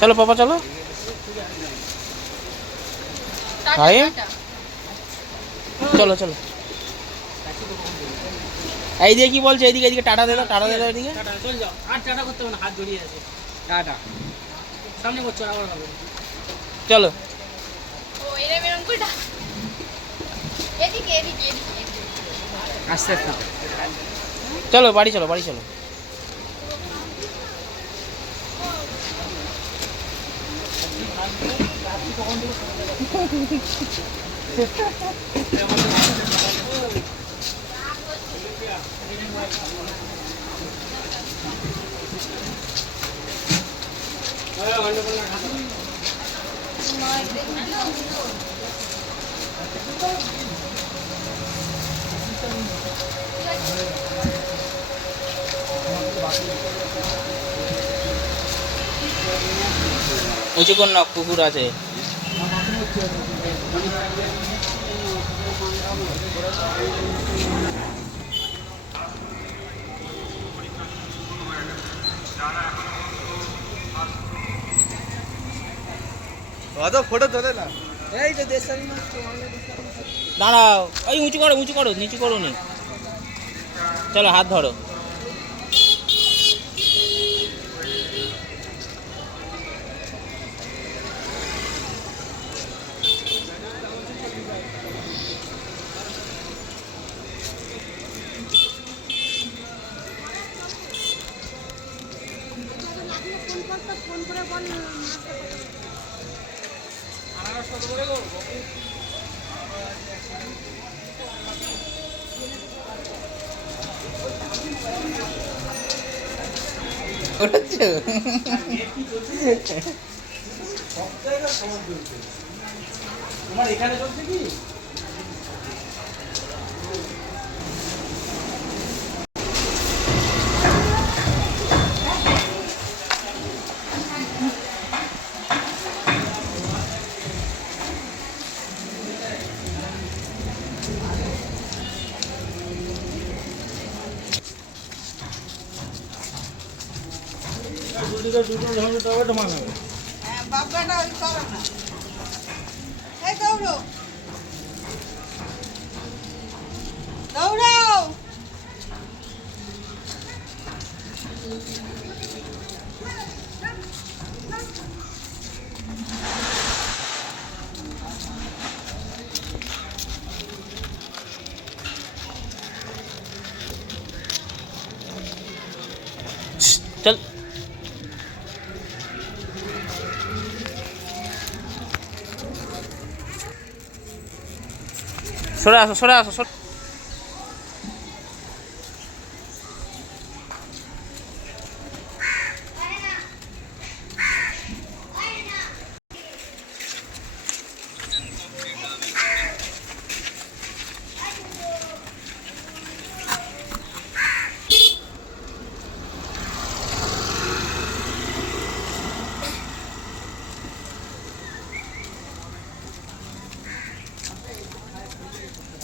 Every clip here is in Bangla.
চলো পাপা চলো। চলো চলো এইদিকে কি বলছে, এইদিকে এইদিকে টাটা দে দাও, টাটা দে দাও এইদিকে। চল যাও, আর টাটা করতে হবে না, হাত জড়িয়ে আছে। টাটা সামনে করছো আবার হবে। চলো ও এরে মেরন কোটা এদিকে এদিকে এদিকে আস্তে আস্তে চলো বাড়ি চলো, বাড়ি চলো। উঁচু কর না, কুকুর আছে। ফটো তোলে না। এই যে দেশারি দাঁড়াও, ওই উঁচু করো, উঁচু করো, নিচু করো নি। চলো হাত ধরো। তোমার এখানে চলছে কি? বাবাটা ওই করে না। এই দৌড়ো দৌড়াও। চল সরে আসো, সরে আসো, সরে।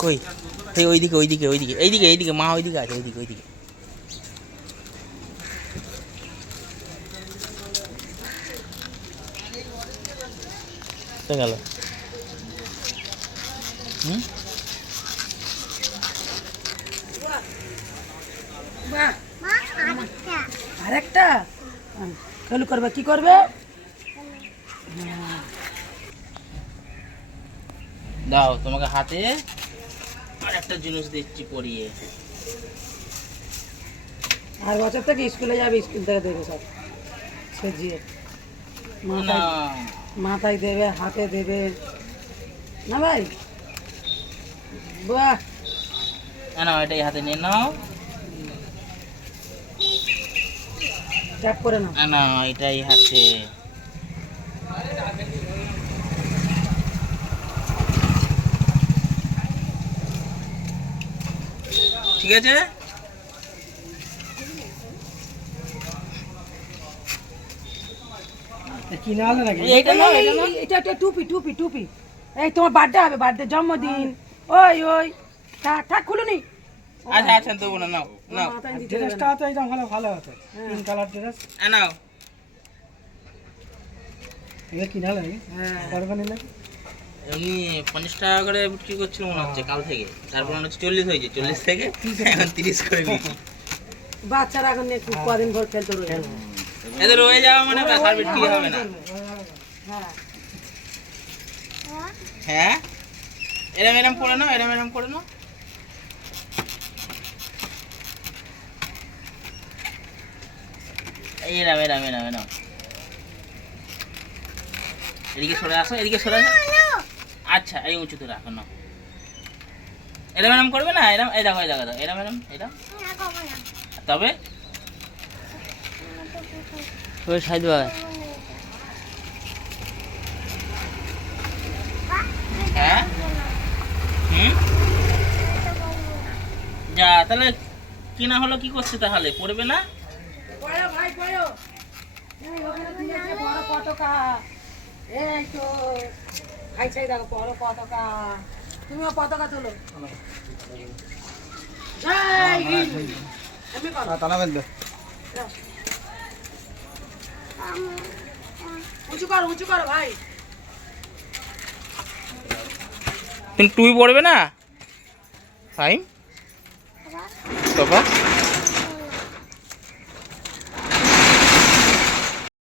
কই এই ওইদিকে ওইদিকে ওইদিকে এইদিকে এইদিকে মা ওইদিকে আছে, ওইদিকে ওইদিকে। গেল আরেকটা চালু করবে, কি করবে? দাও তোমাকে হাতে আর একটা জিনিস দিচ্ছি পরিয়ে। আর বছর থেকে স্কুলে যাবে, স্কুল থেকে দেবে সব সেজিয়ে। না মাথায় দেবে, হাতে দেবে না ভাই? বাহ, না এটাই হাতে নিয়ে নাও। ট্যাপ করে নাও। না এটাই হাতে। ঠিক আছে। কিনে আনলে নাকি? এইটা নাও, এটা নাও। এটা টুপি টুপি টুপি। এই তোমার বার্থডে হবে, বার্থডে জন্মদিন। ওই ওই থাক থাক, খুলুনি। আচ্ছা আচ্ছা দেবো না, নাও নাও। মাথায় দিতে দেবে ড্রেসটা না। তো এটা ভালো ভালো হতো, পিঙ্ক কালার ড্রেস। নাও এটা কিনা লাগে হ্যাঁ পারবে না এমনি 50 টাকা করে বিক্রি করছিল মনে হচ্ছে কাল থেকে, তারপর মনে হচ্ছে 40 হয়েছে, 40 থেকে এখন 30 করে বিক্রি। বাচ্চারা এখন একটু কদিন ভোর খেলতে রয়েছে এদের রয়ে যাওয়া মানে আর বিক্রি হবে না। হ্যাঁ হ্যাঁ এরম এরম করে নাও, এরম এরম করে নাও। এরম এরম এরম এরম। এদিকে সরে আসো, এদিকে সরে আসো। আচ্ছা এই উঁচুতে রাখো না, এরম এরম করবে না, এরম এই দেখো এই দেখো এরম এরম এরম। তবে ওই সাইড ভাই হ্যাঁ হুম যা তাহলে কিনা হলো, কি করছে তাহলে পড়বে না? পড়ো ভাই পড়ো এই ওখানে দিয়েছে বড় পতাকা এই তো ভাই চাই দেখো বড় পতাকা তুমিও পতাকা তোলো জয় হিন্দ আমি করো টানাবেন তো উঁচু করো ভাই তুমি পড়বে না ভাই বাবা?